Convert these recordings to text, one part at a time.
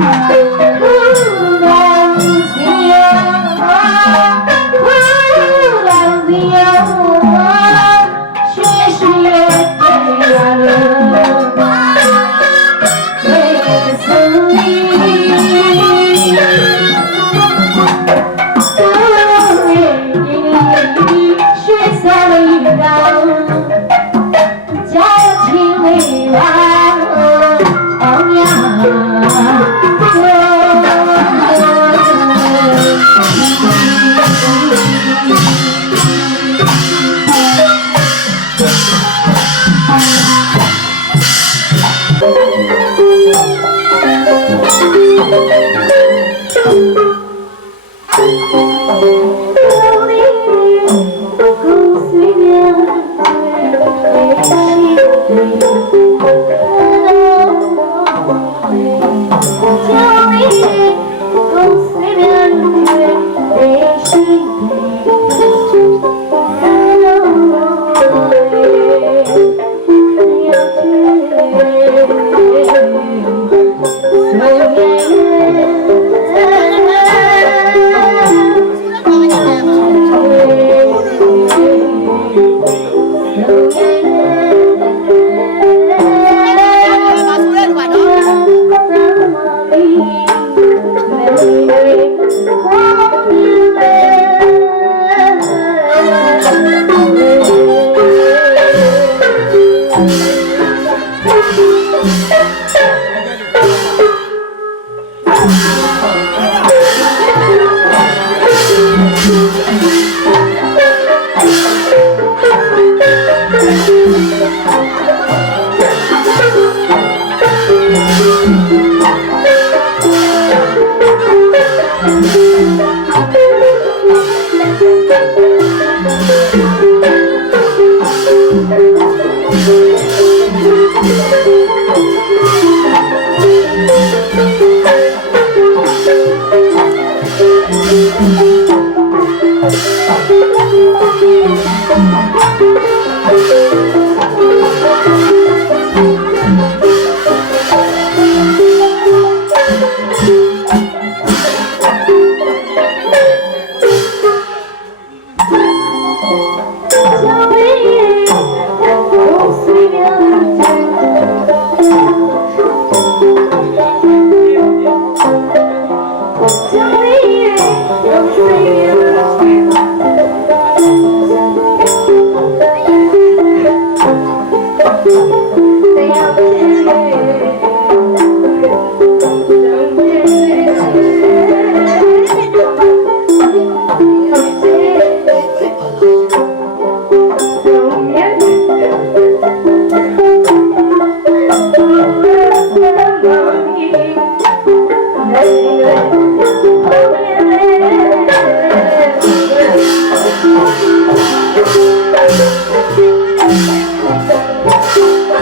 Música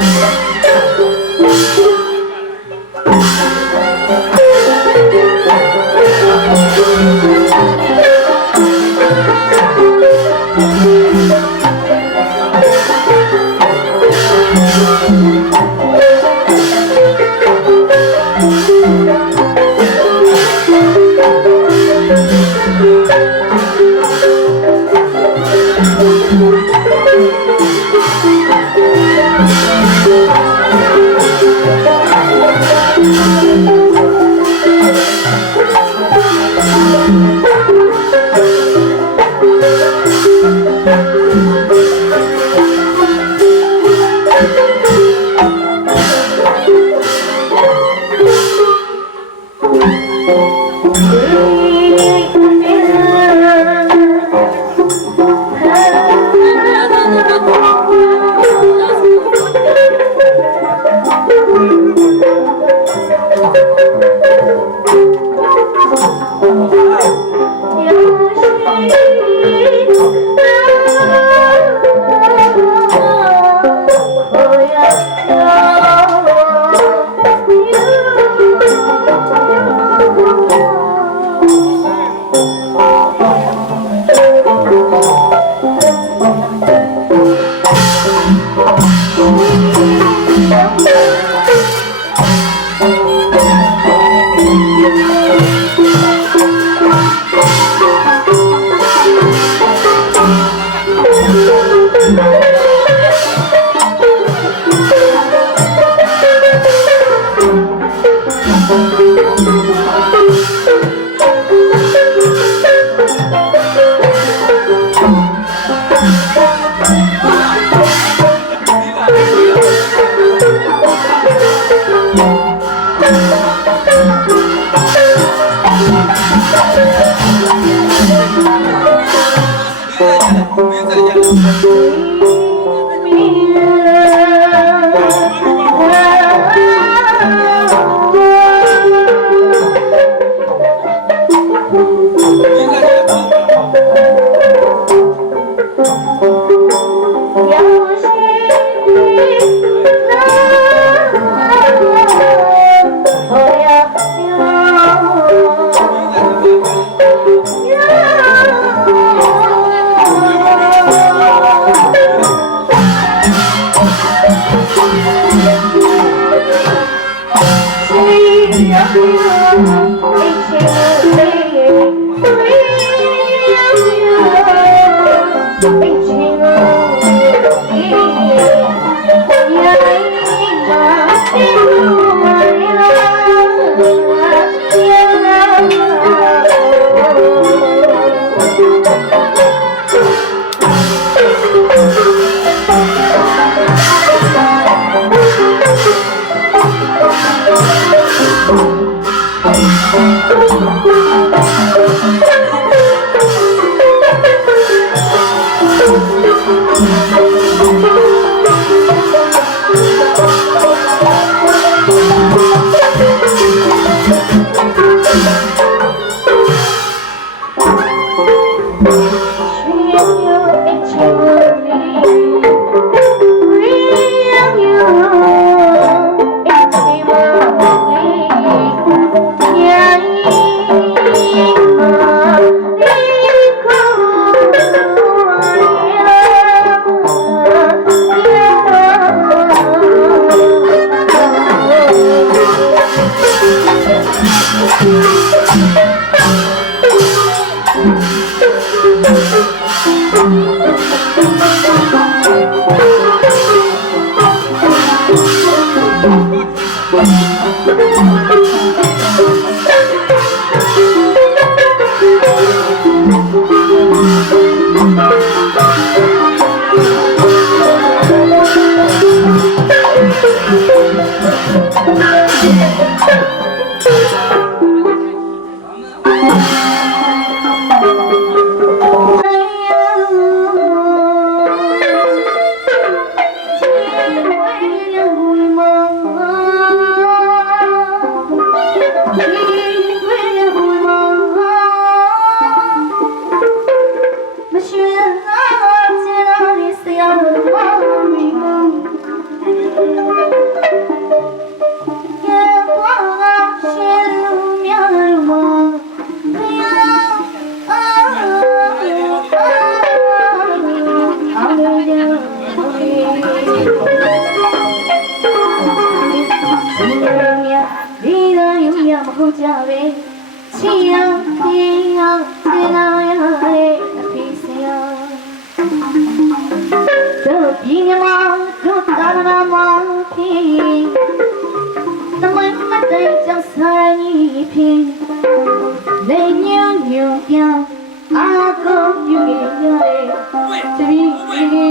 ဒီက three, three,